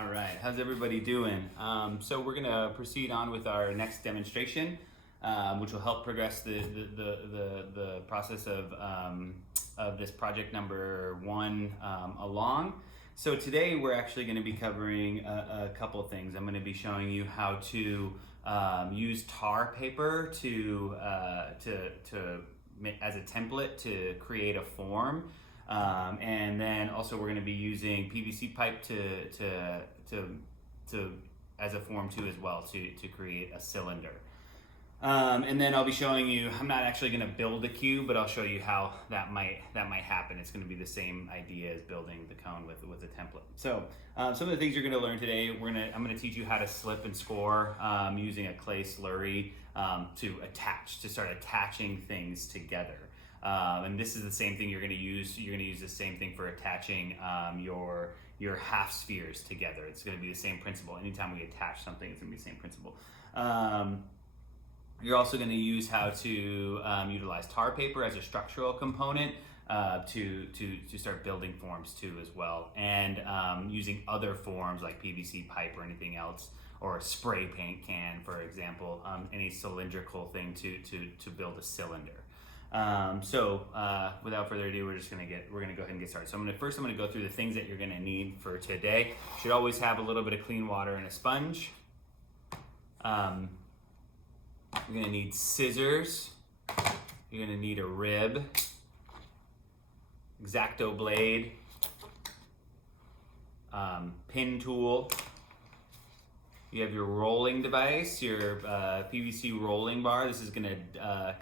All right, how's everybody doing? So we're gonna proceed on with our next demonstration, which will help progress the process of this project number 1 along. So today we're actually gonna be covering a couple of things. I'm gonna be showing you how to use tar paper as a template to create a form. And then also we're going to be using PVC pipe as a form too as well to create a cylinder. And then I'll be showing you, I'm not actually going to build a cube, but I'll show you how that might happen. It's going to be the same idea as building the cone with a template. So some of the things you're going to learn today, I'm going to teach you how to slip and score using a clay slurry to start attaching things together. And this is the same thing you're going to use. You're going to use the same thing for attaching your half spheres together. It's going to be the same principle. Anytime we attach something, it's going to be the same principle. You're also going to use how to utilize tar paper as a structural component to start building forms too as well, and using other forms like PVC pipe or anything else, or a spray paint can, for example, any cylindrical thing to build a cylinder. So without further ado, we're gonna go ahead and get started. So I'm gonna go through the things that you're gonna need for today. You should always have a little bit of clean water and a sponge. You're gonna need scissors. You're gonna need a rib, X-Acto blade, pin tool. You have your rolling device, your PVC rolling bar. This is gonna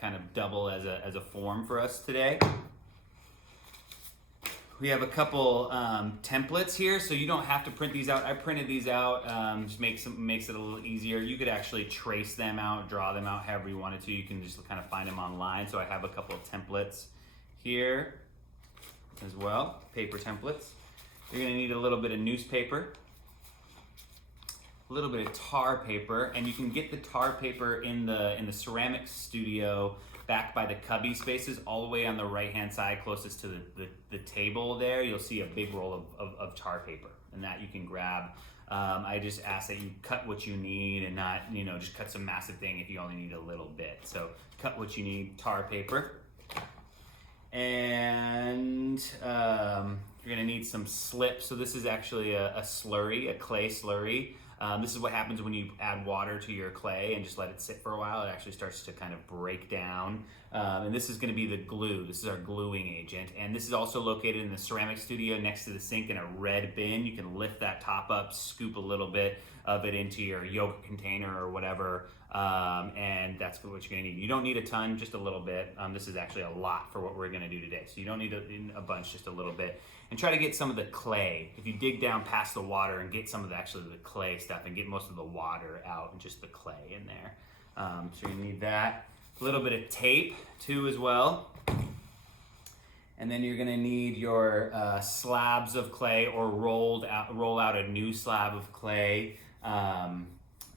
kind of double as a form for us today. We have a couple templates here, so you don't have to print these out. I printed these out, just makes it a little easier. You could actually trace them out, draw them out however you wanted to. You can just kind of find them online. So I have a couple of templates here as well, paper templates. You're gonna need a little bit of newspaper, a little bit of tar paper, and you can get the tar paper in the ceramic studio back by the cubby spaces all the way on the right hand side closest to the table there. You'll see a big roll of tar paper, and that you can grab. I just ask that you cut what you need and not just cut some massive thing if you only need a little bit. So cut what you need, tar paper. And you're gonna need some slip. So this is actually a slurry, a clay slurry. This is what happens when you add water to your clay and just let it sit for a while. It actually starts to kind of break down. And this is going to be the glue. This is our gluing agent. And this is also located in the ceramic studio next to the sink in a red bin. You can lift that top up, scoop a little bit of it into your yogurt container or whatever. And that's what you're going to need. You don't need a ton, just a little bit. This is actually a lot for what we're going to do today. So you don't need a bunch, just a little bit. And try to get some of the clay. If you dig down past the water and get some of the clay stuff and get most of the water out and just the clay in there. So you need that. A little bit of tape too as well. And then you're gonna need your slabs of clay, or roll out a new slab of clay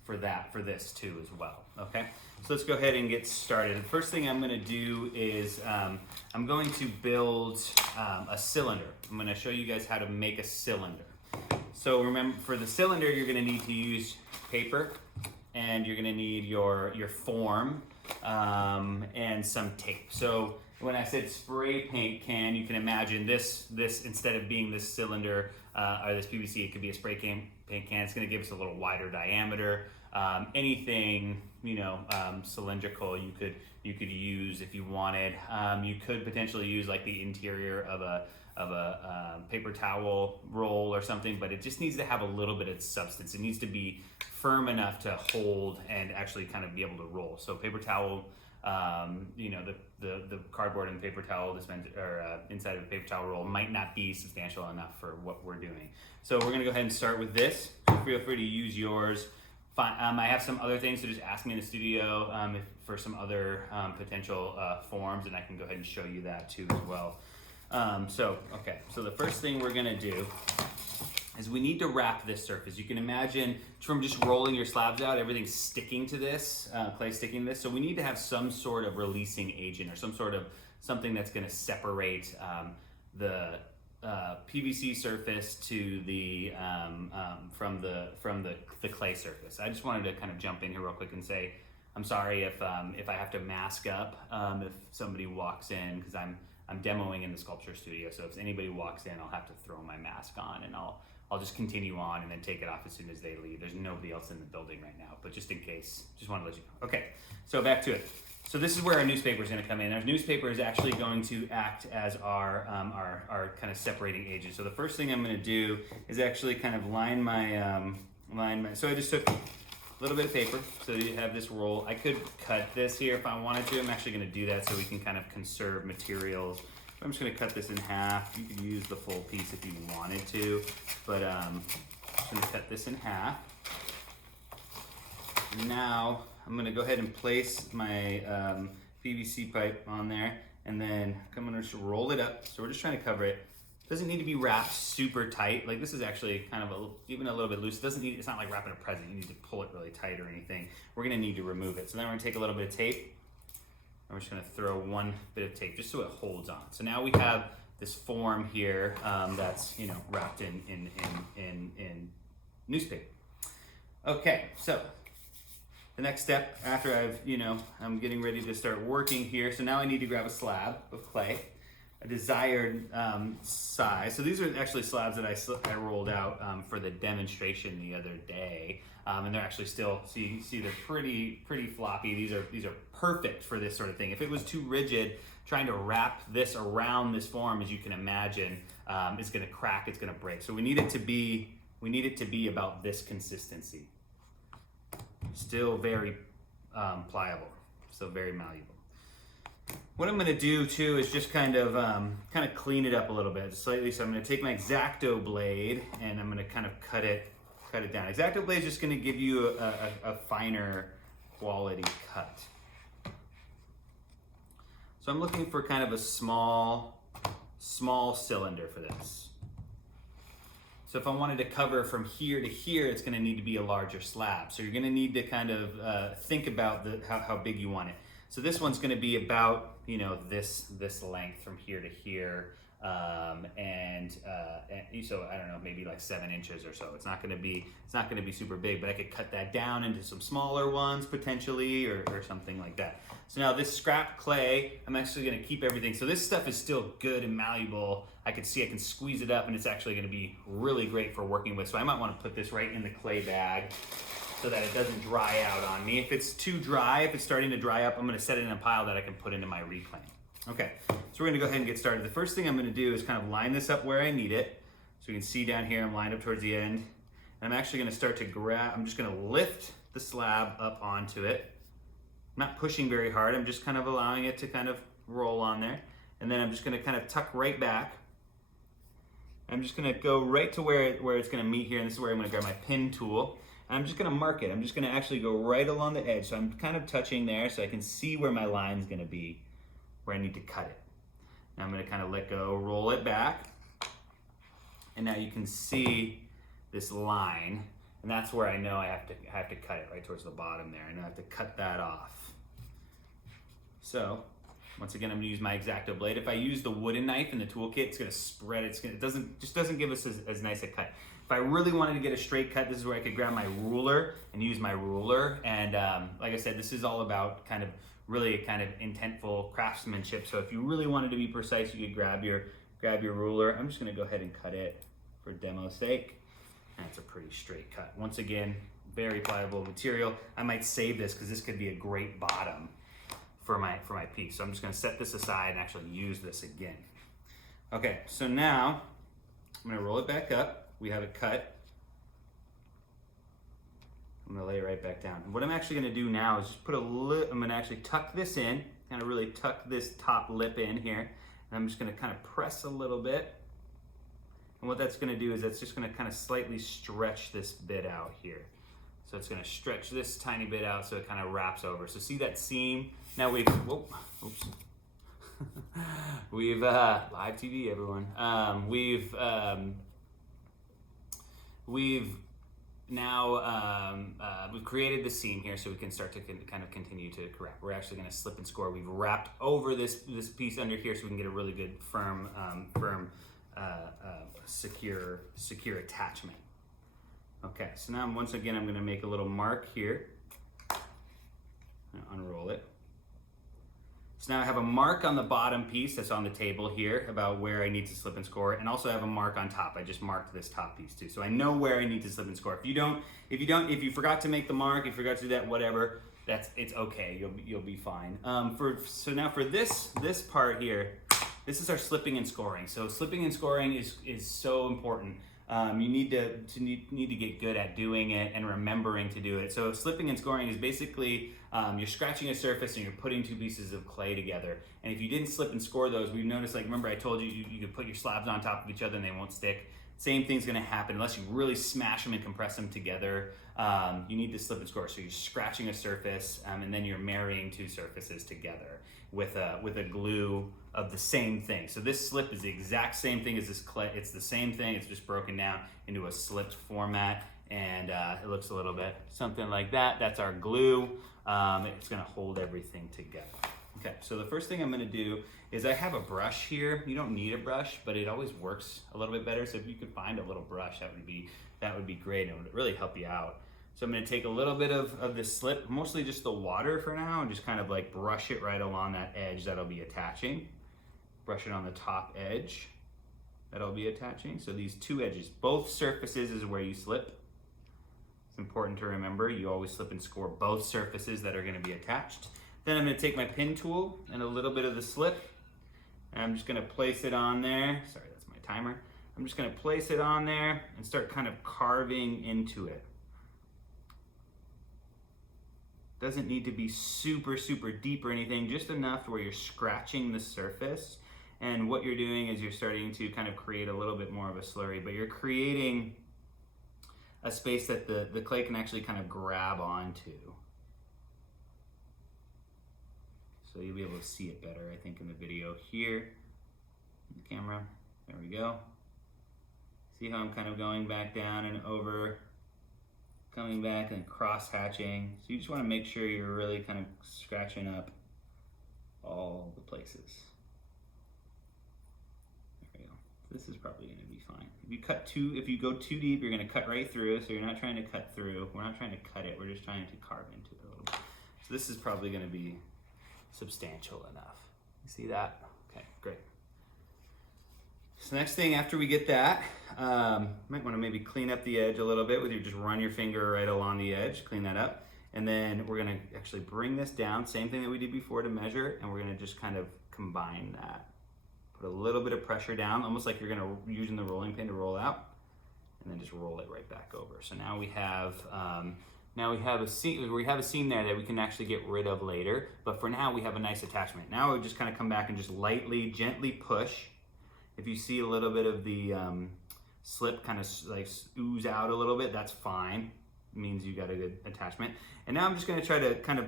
for this too as well, okay? So let's go ahead and get started. The first thing I'm gonna do is I'm going to build a cylinder. I'm gonna show you guys how to make a cylinder. So remember, for the cylinder, you're gonna need to use paper, and you're gonna need your form and some tape. So when I said spray paint can, you can imagine this instead of being this cylinder or this PVC, it could be a spray paint can. It's gonna give us a little wider diameter. Anything cylindrical you could use if you wanted. You could potentially use like the interior of a paper towel roll or something, but it just needs to have a little bit of substance. It needs to be firm enough to hold and actually kind of be able to roll. So paper towel, the cardboard and paper towel inside of a paper towel roll might not be substantial enough for what we're doing. So we're gonna go ahead and start with this. Feel free to use yours. I have some other things, so just ask me in the studio for some other potential forms, and I can go ahead and show you that too as well. So the first thing we're gonna do is we need to wrap this surface. You can imagine from just rolling your slabs out, everything's sticking to this, clay sticking to this. So we need to have some sort of releasing agent or something that's gonna separate the PVC surface to the from the clay surface. I just wanted to kind of jump in here real quick and say I'm sorry if I have to mask up if somebody walks in, because I'm demoing in the sculpture studio. So if anybody walks in, I'll have to throw my mask on, and I'll just continue on and then take it off as soon as they leave. There's nobody else in the building right now, but just in case, just want to let you know. Okay, so back to it. So this is where our newspaper is going to come in. Our newspaper is actually going to act as our kind of separating agent. So the first thing I'm going to do is actually kind of line my so I just took a little bit of paper, so you have this roll. I could cut this here if I wanted to. I'm actually going to do that so we can kind of conserve materials. I'm just going to cut this in half. You could use the full piece if you wanted to, but I'm just going to cut this in half. Now I'm going to go ahead and place my PVC pipe on there, and then I'm going to just roll it up. So we're just trying to cover it. Doesn't need to be wrapped super tight. Like this is actually kind of even a little bit loose. It's not like wrapping a present. You need to pull it really tight or anything. We're gonna need to remove it. So then we're gonna take a little bit of tape, and we're just gonna throw one bit of tape just so it holds on. So now we have this form here that's wrapped in newspaper. Okay, so the next step after I'm getting ready to start working here. So now I need to grab a slab of clay, a desired size. So these are actually slabs that I rolled out for the demonstration the other day, and they're actually still, so you can see they're pretty floppy. These are perfect for this sort of thing. If it was too rigid, trying to wrap this around this form, as you can imagine, it's going to crack, it's going to break. So we need it to be about this consistency. Still very pliable, still very malleable. What I'm going to do too is just kind of clean it up a little bit slightly. So I'm going to take my X-Acto blade and I'm going to kind of cut it down. X-Acto blade is just going to give you a finer quality cut. So I'm looking for kind of a small cylinder for this. So if I wanted to cover from here to here, it's going to need to be a larger slab. So you're going to need to kind of think about how big you want it. So this one's going to be about this length from here to here, and so I don't know, maybe like 7 inches or so. It's not going to be super big, but I could cut that down into some smaller ones potentially, or something like that. So now this scrap clay, I'm actually going to keep everything. So this stuff is still good and malleable. I can squeeze it up, and it's actually going to be really great for working with. So I might want to put this right in the clay bag, so that it doesn't dry out on me. If it's too dry, if it's starting to dry up, I'm gonna set it in a pile that I can put into my reclaim. Okay, so we're gonna go ahead and get started. The first thing I'm gonna do is kind of line this up where I need it. So you can see down here, I'm lined up towards the end. And I'm actually gonna start to I'm just gonna lift the slab up onto it. I'm not pushing very hard, I'm just kind of allowing it to kind of roll on there. And then I'm just gonna kind of tuck right back. I'm just gonna go right to where it's gonna meet here, and this is where I'm gonna grab my pin tool. I'm just gonna mark it. I'm just gonna actually go right along the edge. So I'm kind of touching there so I can see where my line's gonna be, where I need to cut it. Now I'm gonna kind of let go, roll it back. And now you can see this line, and that's where I know I have to cut it, right towards the bottom there. I know I have to cut that off. So once again, I'm gonna use my X-Acto blade. If I use the wooden knife in the toolkit, it's gonna spread, it doesn't give us as nice a cut. If I really wanted to get a straight cut, this is where I could grab my ruler and use my ruler. And like I said, this is all about kind of intentful craftsmanship. So if you really wanted to be precise, you could grab your ruler. I'm just gonna go ahead and cut it for demo's sake. And it's a pretty straight cut. Once again, very pliable material. I might save this because this could be a great bottom for my piece. So I'm just gonna set this aside and actually use this again. Okay, so now I'm gonna roll it back up. We have it cut. I'm gonna lay it right back down. And what I'm actually gonna do now is just I'm gonna actually tuck this in, kind of really tuck this top lip in here. And I'm just gonna kind of press a little bit. And what that's gonna do is that's just gonna kind of slightly stretch this bit out here. So it's gonna stretch this tiny bit out so it kind of wraps over. So see that seam? Now we've live TV, everyone. We've created the seam here so we can start to kind of continue to correct. We're actually going to slip and score. We've wrapped over this piece under here so we can get a really good firm secure attachment. Okay, so now once again I'm going to make a little mark here. Unroll it. So now I have a mark on the bottom piece that's on the table here about where I need to slip and score, and also I have a mark on top. I just marked this top piece too, so I know where I need to slip and score. If you forgot to make the mark, if you forgot to do that, whatever, it's okay. You'll be fine. So now for this part here, this is our slipping and scoring. So slipping and scoring is so important. You need to get good at doing it and remembering to do it. So slipping and scoring is basically you're scratching a surface and you're putting two pieces of clay together. And if you didn't slip and score those, we've noticed, like, remember I told you you could put your slabs on top of each other and they won't stick. Same thing's gonna happen unless you really smash them and compress them together. You need to slip and score. So you're scratching a surface and then you're marrying two surfaces together with a glue of the same thing. So this slip is the exact same thing as this clay. It's the same thing, it's just broken down into a slipped format, and it looks a little bit something like that. That's our glue. It's gonna hold everything together. Okay, so the first thing I'm gonna do is I have a brush here. You don't need a brush, but it always works a little bit better. So if you could find a little brush, that would be great. It would really help you out. So I'm gonna take a little bit of this slip, mostly just the water for now, and just kind of like brush it right along that edge that'll be attaching. Brush it on the top edge that'll be attaching. So these two edges, both surfaces is where you slip. It's important to remember, you always slip and score both surfaces that are gonna be attached. Then I'm gonna take my pin tool and a little bit of the slip, and I'm just gonna place it on there. Sorry, that's my timer. I'm just gonna place it on there and start kind of carving into it. Doesn't need to be super, super deep or anything, just enough where you're scratching the surface. And what you're doing is you're starting to kind of create a little bit more of a slurry, but you're creating a space that the clay can actually kind of grab onto. So you'll be able to see it better, I think, in the video here. In the camera, there we go. See how I'm kind of going back down and over, coming back and cross-hatching. So you just want to make sure you're really kind of scratching up all the places. There we go. This is probably going to be fine. If you go too deep, you're going to cut right through. So you're not trying to cut through. We're not trying to cut it. We're just trying to carve into it a little bit. So this is probably going to be substantial enough. You see that? Okay, great. So next thing after we get that, might want to maybe clean up the edge a little bit with just run your finger right along the edge, clean that up. And then we're gonna actually bring this down, same thing that we did before to measure, and we're gonna just kind of combine that. Put a little bit of pressure down, almost like you're using the rolling pin to roll out, and then just roll it right back over. So now we have a seam there that we can actually get rid of later, but for now we have a nice attachment. Now we just kind of come back and just lightly, gently push. If you see a little bit of the slip kind of like ooze out a little bit, that's fine. It means you got a good attachment. And now I'm just gonna try to kind of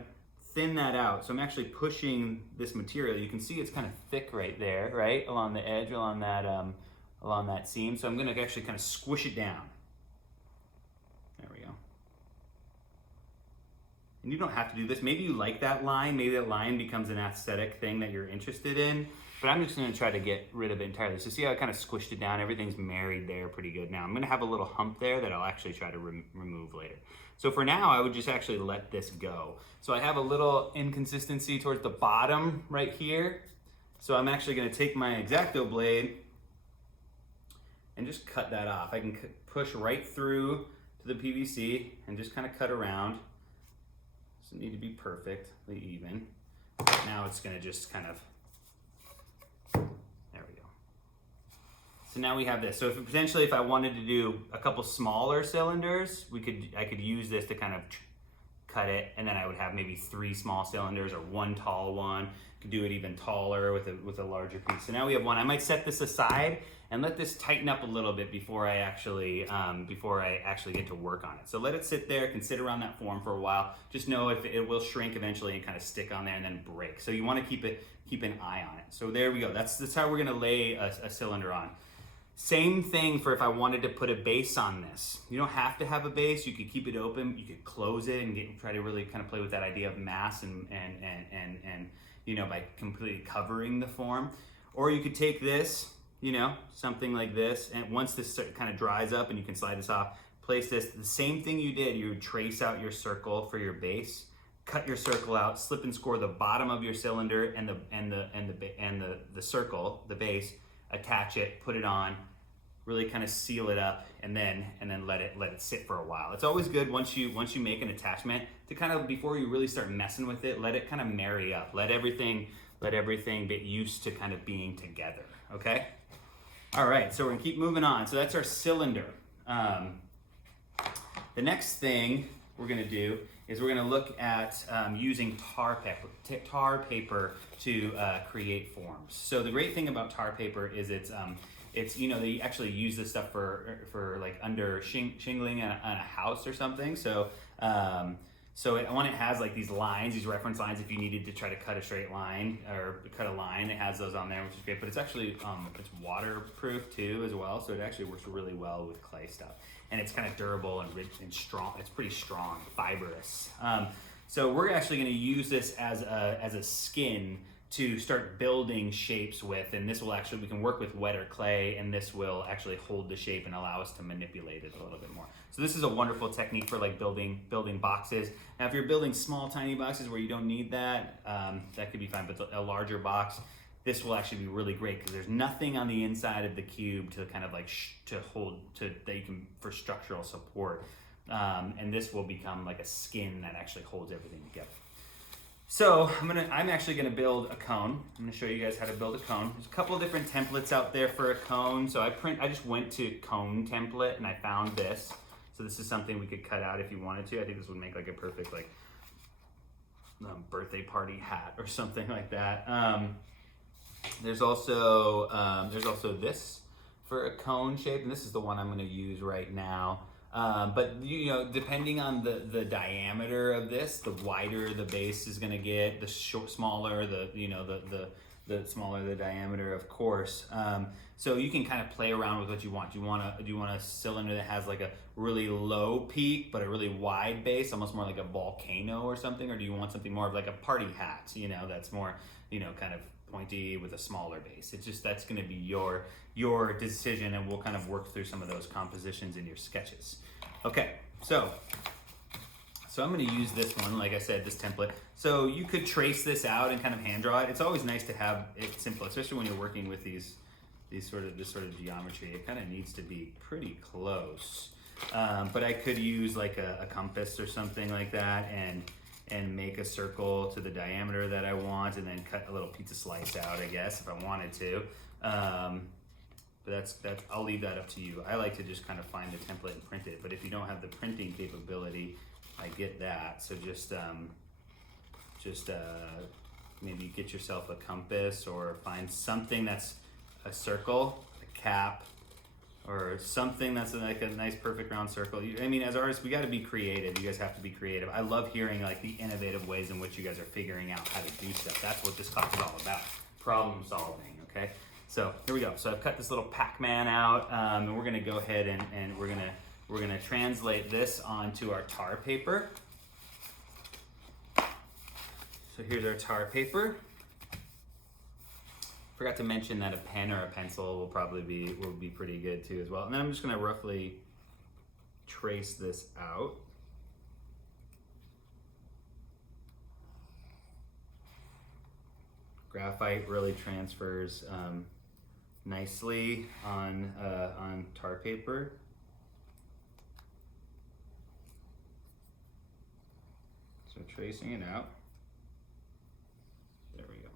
thin that out. So I'm actually pushing this material. You can see it's kind of thick right there, right? Along the edge, along that seam. So I'm gonna actually kind of squish it down. There we go. And you don't have to do this. Maybe you like that line. Maybe that line becomes an aesthetic thing that you're interested in. But I'm just gonna try to get rid of it entirely. So see how I kind of squished it down? Everything's married there pretty good now. I'm gonna have a little hump there that I'll actually try to remove later. So for now, I would just actually let this go. So I have a little inconsistency towards the bottom right here. So I'm actually gonna take my X-Acto blade and just cut that off. I can push right through to the PVC and just kind of cut around. Doesn't need to be perfectly even. Now it's gonna just kind of, there we go. So now we have this. So potentially if I wanted to do a couple smaller cylinders, I could use this to kind of cut it, and then I would have maybe 3 small cylinders or 1 tall one. Could do it even taller with a larger piece. So now we have 1. I might set this aside and let this tighten up a little bit before I actually get to work on it. So let it sit there, can sit around that form for a while. Just know if it will shrink eventually and kind of stick on there and then break. So you want to keep an eye on it. So there we go. That's how we're gonna lay a cylinder on. Same thing for if I wanted to put a base on this. You don't have to have a base. You could keep it open. You could close it and try to really kind of play with that idea of mass and by completely covering the form. Or you could take this, you know, something like this. And once this kind of dries up and you can slide this off, place this, the same thing you did, you would trace out your circle for your base, cut your circle out, slip and score the bottom of your cylinder and the circle, the base, attach it, put it on, really kind of seal it up, and then let it sit for a while. It's always good once you make an attachment to kind of, before you really start messing with it, let it kind of marry up. Let everything get used to kind of being together, okay? All right, so we're gonna keep moving on. So that's our cylinder. The next thing we're gonna do is we're gonna look at using tar paper to create forms. So the great thing about tar paper is it's you know, they actually use this stuff for like under shingling on a house or something. So when it has like these lines, these reference lines, if you needed to try to cut a straight line or cut a line, it has those on there, which is great. But it's actually it's waterproof too as well, so it actually works really well with clay stuff. And it's kind of durable and rich and strong. It's pretty strong, fibrous. So we're actually going to use this as a skin to start building shapes with, and this will actually, we can work with wetter clay, and this will actually hold the shape and allow us to manipulate it a little bit more. So this is a wonderful technique for like building boxes. Now if you're building small tiny boxes where you don't need that, that could be fine, but a larger box, this will actually be really great because there's nothing on the inside of the cube to kind of like that you can, for structural support. And this will become like a skin that actually holds everything together. So I'm actually gonna build a cone. I'm gonna show you guys how to build a cone. There's a couple of different templates out there for a cone. So I just went to cone template and I found this. So this is something we could cut out if you wanted to. I think this would make like a perfect like birthday party hat or something like that. There's also this for a cone shape, and this is the one I'm gonna use right now. But you know, depending on the diameter of this, the wider the base is going to get, the smaller the smaller the diameter, of course. So you can kind of play around with what you want. Do you want a cylinder that has like a really low peak but a really wide base, almost more like a volcano or something, or do you want something more of like a party hat? You know, that's more, you know, kind of pointy with a smaller base. It's just, that's going to be your decision, and we'll kind of work through some of those compositions in your sketches. Okay, so I'm going to use this one, like I said, this template. So you could trace this out and kind of hand draw it. It's always nice to have it simple, especially when you're working with this sort of geometry. It kind of needs to be pretty close. But I could use like a compass or something like that, and make a circle to the diameter that I want, and then cut a little pizza slice out, I guess, if I wanted to. But that's I'll leave that up to you. I like to just kind of find the template and print it, but if you don't have the printing capability, I get that. So just maybe get yourself a compass, or find something that's a circle, a cap, or something that's like a nice perfect round circle. I mean, as artists, we got to be creative. You guys have to be creative. I love hearing like the innovative ways in which you guys are figuring out how to do stuff. That's what this class is all about, problem solving, okay? So here we go. So I've cut this little Pac-Man out, and we're gonna go ahead and we're gonna translate this onto our tar paper. So here's our tar paper. Forgot to mention that a pen or a pencil will be pretty good too as well. And then I'm just gonna roughly trace this out. Graphite really transfers nicely on tar paper. So tracing it out. There we go.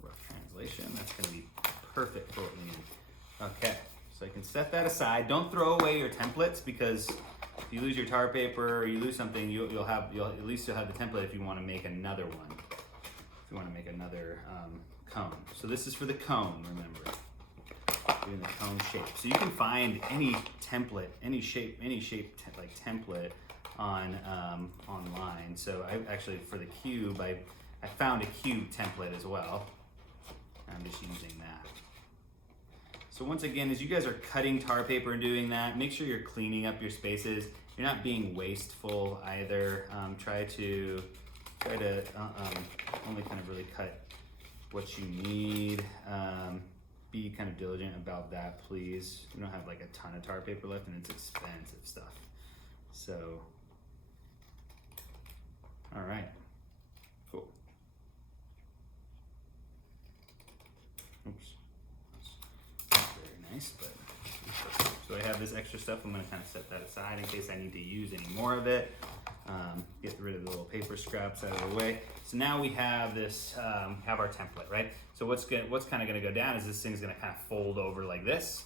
Rough translation. That's going to be perfect for what we need. Okay, so I can set that aside. Don't throw away your templates, because if you lose your tar paper or you lose something, you'll at least have the template if you want to make another one. If you want to make another cone. So this is for the cone, remember. Doing the cone shape. So you can find any template, any shape like template on online. So I actually, for the cube, I found a cube template as well. I'm just using that. So once again, as you guys are cutting tar paper and doing that, make sure you're cleaning up your spaces. You're not being wasteful either. Try to only kind of really cut what you need. be kind of diligent about that, please. We don't have like a ton of tar paper left, and it's expensive stuff. So, all right, cool. Oops, that's very nice, but so I have this extra stuff. I'm gonna kind of set that aside in case I need to use any more of it. Get rid of the little paper scraps out of the way. So now we have this, have our template, right? So what's kind of gonna go down is this thing's gonna kind of fold over like this.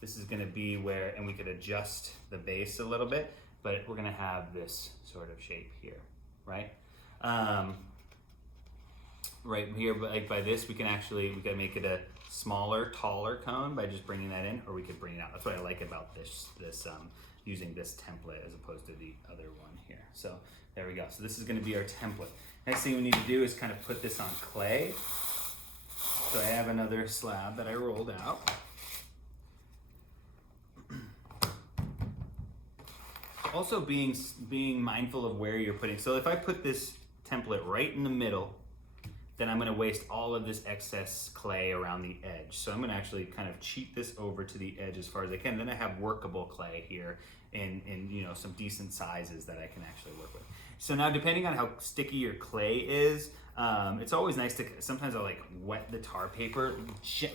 This is gonna be where, and we could adjust the base a little bit, but we're gonna have this sort of shape here, right? Right here, like by this, we can make it a smaller, taller cone by just bringing that in, or we could bring it out. That's what I like about this using this template as opposed to the other one here. So there we go. So this is going to be our template. Next thing we need to do is kind of put this on clay. So I have another slab that I rolled out. Also being mindful of where you're putting. So if I put this template right in the middle, then I'm gonna waste all of this excess clay around the edge. So I'm gonna actually kind of cheat this over to the edge as far as I can. Then I have workable clay here in some decent sizes that I can actually work with. So now depending on how sticky your clay is, it's always nice to, sometimes I'll like wet the tar paper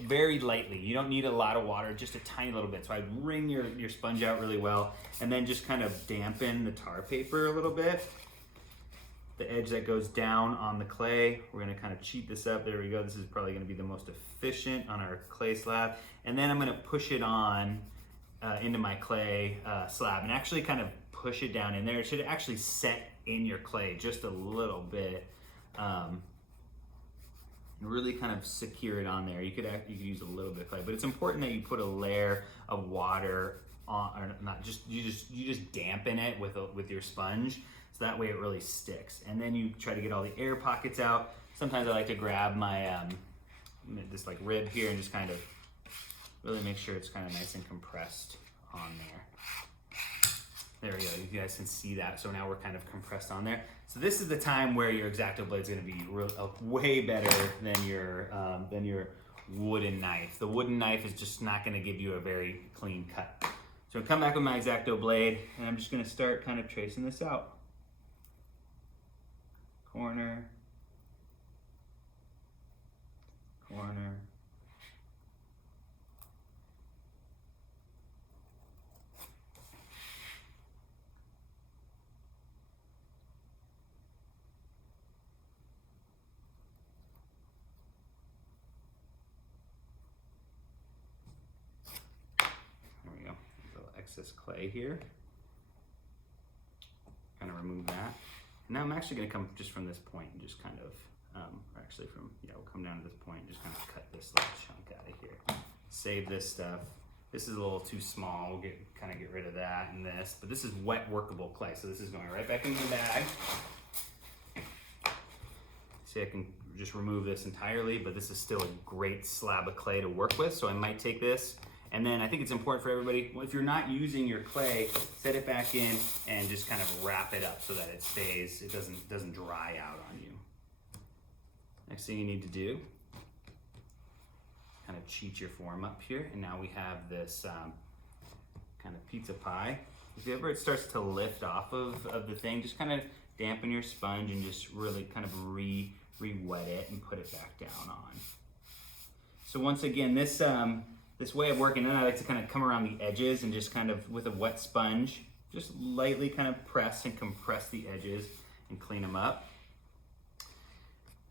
very lightly. You don't need a lot of water, just a tiny little bit. So I'd wring your sponge out really well and then just kind of dampen the tar paper a little bit. The edge that goes down on the clay, we're gonna kind of cheat this up. There we go. This is probably gonna be the most efficient on our clay slab. And then I'm gonna push it on into my clay slab and actually kind of push it down in there. It should actually set in your clay just a little bit. And really kind of secure it on there. You could use a little bit of clay, but it's important that you put a layer of water on, or not just, you just dampen it with your sponge. So that way it really sticks. And then you try to get all the air pockets out. Sometimes I like to grab my, this like rib here and just kind of really make sure it's kind of nice and compressed on there. There we go, you guys can see that. So now we're kind of compressed on there. So this is the time where your X-Acto blade is gonna be way better than your wooden knife. The wooden knife is just not gonna give you a very clean cut. So I come back with my X-Acto blade and I'm just gonna start kind of tracing this out. Corner, corner. There we go. A little excess clay here. Kind of remove that. Now I'm actually going to come just from this point and just kind of, or actually from, we'll come down to this point and just kind of cut this little chunk out of here. Save this stuff. This is a little too small. We'll kind of get rid of that and this, but this is wet workable clay. So this is going right back into the bag. See, I can just remove this entirely, but this is still a great slab of clay to work with. So I might take this. And then I think it's important for everybody, if you're not using your clay, set it back in and just kind of wrap it up so that it stays, it doesn't dry out on you. Next thing you need to do, kind of cheat your form up here. And now we have this kind of pizza pie. If ever it starts to lift off of the thing, just kind of dampen your sponge and just really kind of re-wet it and put it back down on. So once again, this way of working, then I like to kind of come around the edges and just kind of with a wet sponge, just lightly kind of press and compress the edges and clean them up.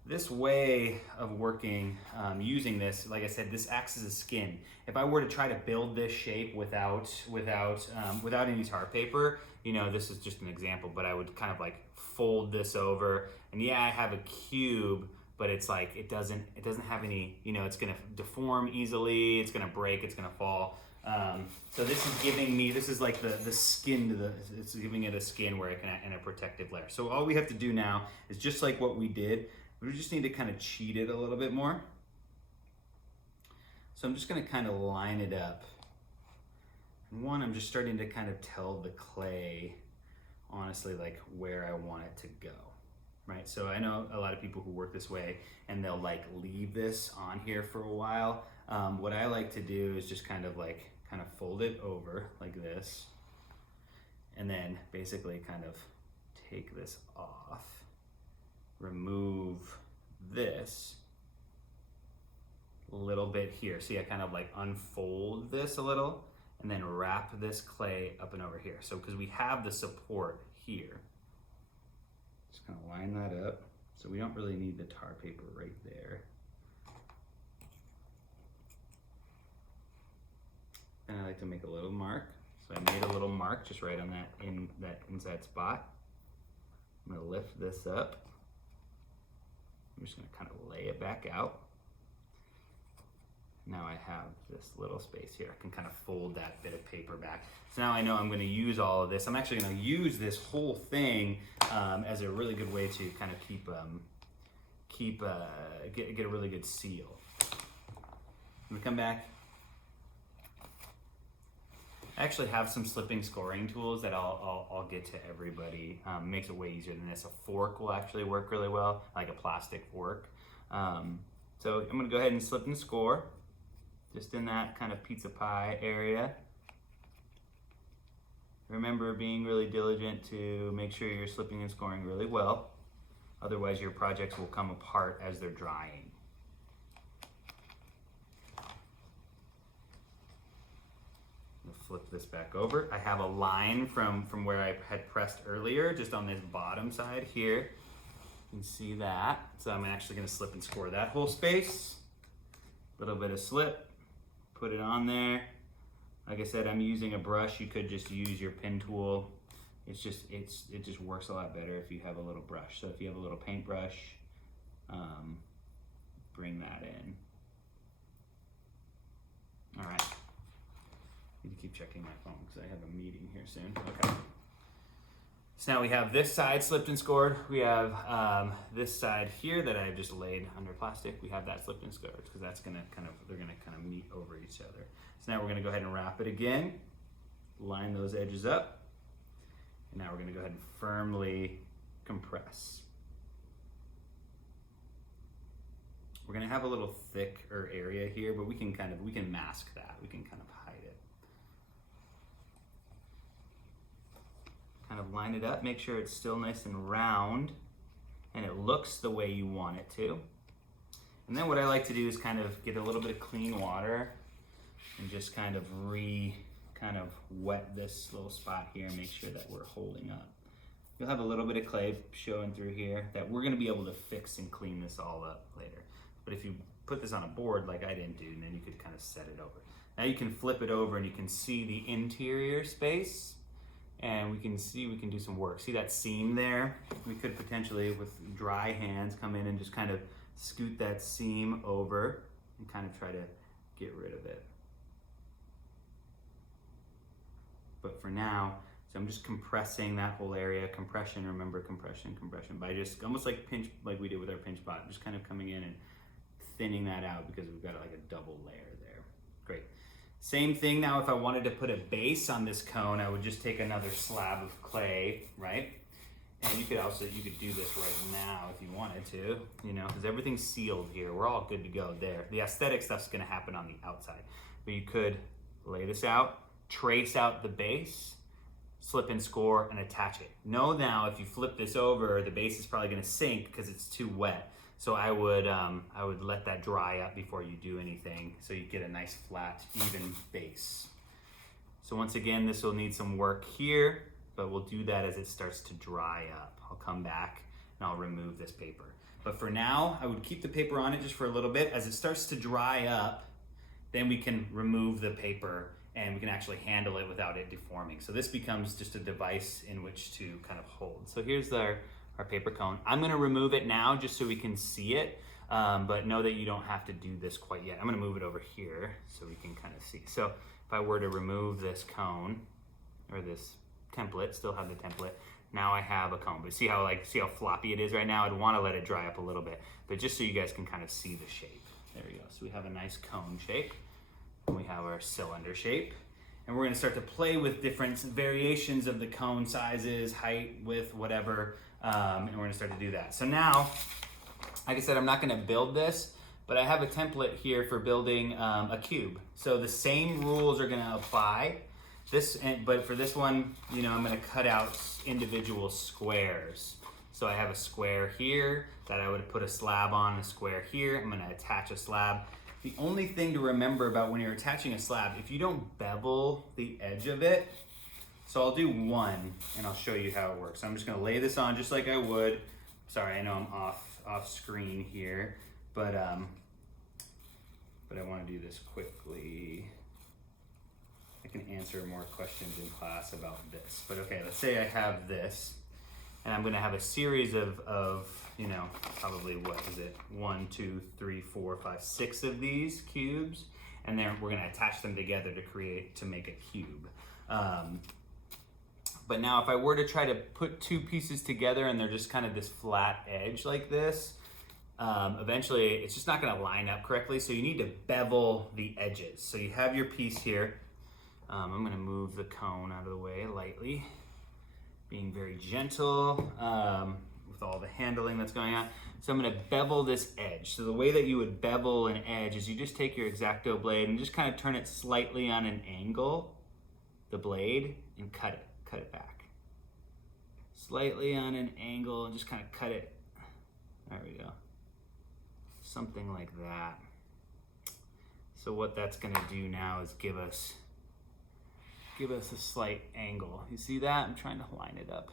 This way of working, using this, like I said, this acts as a skin. If I were to try to build this shape without any tar paper, this is just an example, but I would kind of like fold this over, and yeah, I have a cube, but it's like, it doesn't have any, it's gonna deform easily, it's gonna break, it's gonna fall. So this is giving me, this is like the skin it's giving it a skin where it can, and a protective layer. So all we have to do now is just like what we did, we just need to kind of cheat it a little bit more. So I'm just gonna kind of line it up. And one, I'm just starting to kind of tell the clay, honestly, like where I want it to go. Right, so I know a lot of people who work this way and they'll like leave this on here for a while. What I like to do is just kind of fold it over like this, and then basically kind of take this off, remove this a little bit here. See, I kind of like unfold this a little and then wrap this clay up and over here. So because we have the support here, just kind of line that up. So we don't really need the tar paper right there. And I like to make a little mark. So I made a little mark just right on that inside spot. I'm gonna lift this up. I'm just gonna kind of lay it back out. Now I have this little space here. I can kind of fold that bit of paper back. So now I know I'm gonna use all of this. I'm actually gonna use this whole thing as a really good way to kind of get a really good seal. I'm gonna come back. I actually have some slipping scoring tools that I'll get to everybody. Makes it way easier than this. A fork will actually work really well, like a plastic fork. So I'm gonna go ahead and slip and score, just in that kind of pizza pie area. Remember being really diligent to make sure you're slipping and scoring really well. Otherwise your projects will come apart as they're drying. Flip this back over. I have a line from where I had pressed earlier, just on this bottom side here. You can see that. So I'm actually gonna slip and score that whole space. A little bit of slip, put it on there. Like I said, I'm using a brush. You could just use your pen tool. It just works a lot better if you have a little brush. So if you have a little paintbrush, bring that in. All right. I need to keep checking my phone because I have a meeting here soon. Okay. So now we have this side slipped and scored. We have this side here that I've just laid under plastic. We have that slipped and scored because they're gonna kind of meet over each other. So now we're gonna go ahead and wrap it again, line those edges up, and now we're gonna go ahead and firmly compress. We're gonna have a little thicker area here, but we can mask that. We can kind of hide it. Kind of line it up, make sure it's still nice and round and it looks the way you want it to. And then what I like to do is kind of get a little bit of clean water and just kind of wet this little spot here and make sure that we're holding up. You'll have a little bit of clay showing through here that we're gonna be able to fix and clean this all up later. But if you put this on a board like I didn't do, then you could kind of set it over. Now you can flip it over and you can see the interior space. And we can do some work. See that seam there? We could potentially, with dry hands, come in and just kind of scoot that seam over and kind of try to get rid of it. But for now, so I'm just compressing that whole area. Compression, remember compression, by just almost like we did with our pinch pot, just kind of coming in and thinning that out because we've got like a double layer there. Great. Same thing now, if I wanted to put a base on this cone, I would just take another slab of clay, right? And you could do this right now if you wanted to, because everything's sealed here. We're all good to go there. The aesthetic stuff's gonna happen on the outside. But you could lay this out, trace out the base, slip and score, and attach it. Know now, if you flip this over, the base is probably gonna sink because it's too wet. So I would let that dry up before you do anything so you get a nice flat, even base. So once again, this will need some work here, but we'll do that as it starts to dry up. I'll come back and I'll remove this paper. But for now, I would keep the paper on it just for a little bit. As it starts to dry up, then we can remove the paper and we can actually handle it without it deforming. So this becomes just a device in which to kind of hold. So here's our paper cone. I'm gonna remove it now just so we can see it, but know that you don't have to do this quite yet. I'm gonna move it over here so we can kind of see. So if I were to remove this cone, or this template, still have the template, now I have a cone. But see how floppy it is right now? I'd wanna let it dry up a little bit, but just so you guys can kind of see the shape. There we go. So we have a nice cone shape, and we have our cylinder shape. And we're gonna start to play with different variations of the cone sizes, height, width, whatever, and we're gonna start to do that. So now, like I said, I'm not gonna build this, but I have a template here for building a cube. So the same rules are gonna apply. But for this one, you know, I'm gonna cut out individual squares. So I have a square here that I would put a slab on, a square here. I'm gonna attach a slab. The only thing to remember about when you're attaching a slab, if you don't bevel the edge of it, so I'll do one and I'll show you how it works. I'm just gonna lay this on just like I would. Sorry, I know I'm off screen here, but I wanna do this quickly. I can answer more questions in class about this. But okay, let's say I have this, and I'm gonna have a series of you know, probably what is it? 1, 2, 3, 4, 5, 6 of these cubes, and then we're gonna attach them together to make a cube. But now if I were to try to put two pieces together and they're just kind of this flat edge like this, eventually it's just not gonna line up correctly, so you need to bevel the edges. So you have your piece here. I'm gonna move the cone out of the way lightly, being very gentle with all the handling that's going on. So I'm gonna bevel this edge. So the way that you would bevel an edge is you just take your X-Acto blade and just kind of turn it slightly on an angle, the blade, and cut it back. Slightly on an angle and just kind of cut it. There we go. Something like that. So what that's gonna do now is give us a slight angle. You see that? I'm trying to line it up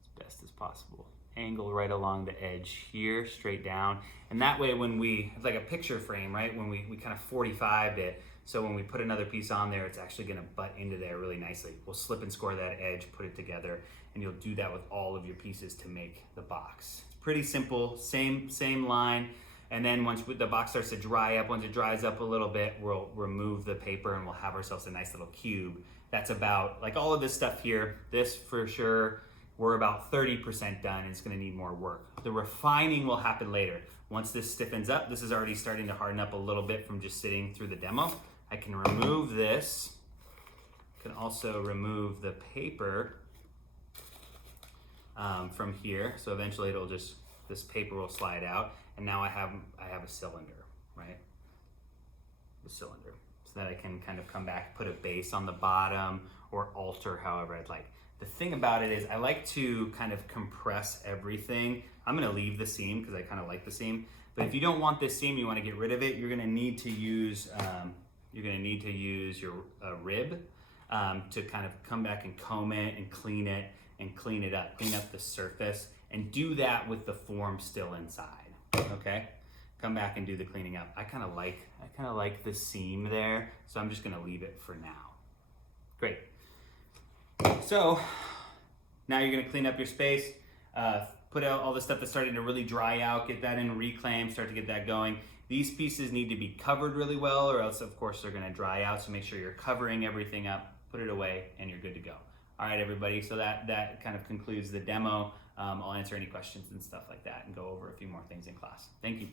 as best as possible. Angle right along the edge here, straight down. And that way when it's like a picture frame, right? When we kind of 45'd it, so when we put another piece on there, it's actually gonna butt into there really nicely. We'll slip and score that edge, put it together, and you'll do that with all of your pieces to make the box. It's pretty simple, same line. And then once the box starts to dry up, once it dries up a little bit, we'll remove the paper and we'll have ourselves a nice little cube. That's about, like all of this stuff here, this for sure, we're about 30% done and it's gonna need more work. The refining will happen later. Once this stiffens up, this is already starting to harden up a little bit from just sitting through the demo. I can remove this. I can also remove the paper from here. So eventually this paper will slide out. And now I have a cylinder, right? The cylinder, so that I can kind of come back, put a base on the bottom or alter however I'd like. The thing about it is I like to kind of compress everything. I'm gonna leave the seam because I kind of like the seam. But if you don't want this seam, you wanna get rid of it, you're gonna need to use your rib to kind of come back and comb it and clean it up, clean up the surface, and do that with the form still inside. Okay, come back and do the cleaning up. I kind of like the seam there, so I'm just gonna leave it for now. Great. So now you're gonna clean up your space, put out all the stuff that's starting to really dry out, get that in reclaim, start to get that going. These pieces need to be covered really well, or else of course they're gonna dry out, so make sure you're covering everything up, put it away, and you're good to go. All right, everybody, so that kind of concludes the demo. I'll answer any questions and stuff like that and go over a few more things in class. Thank you.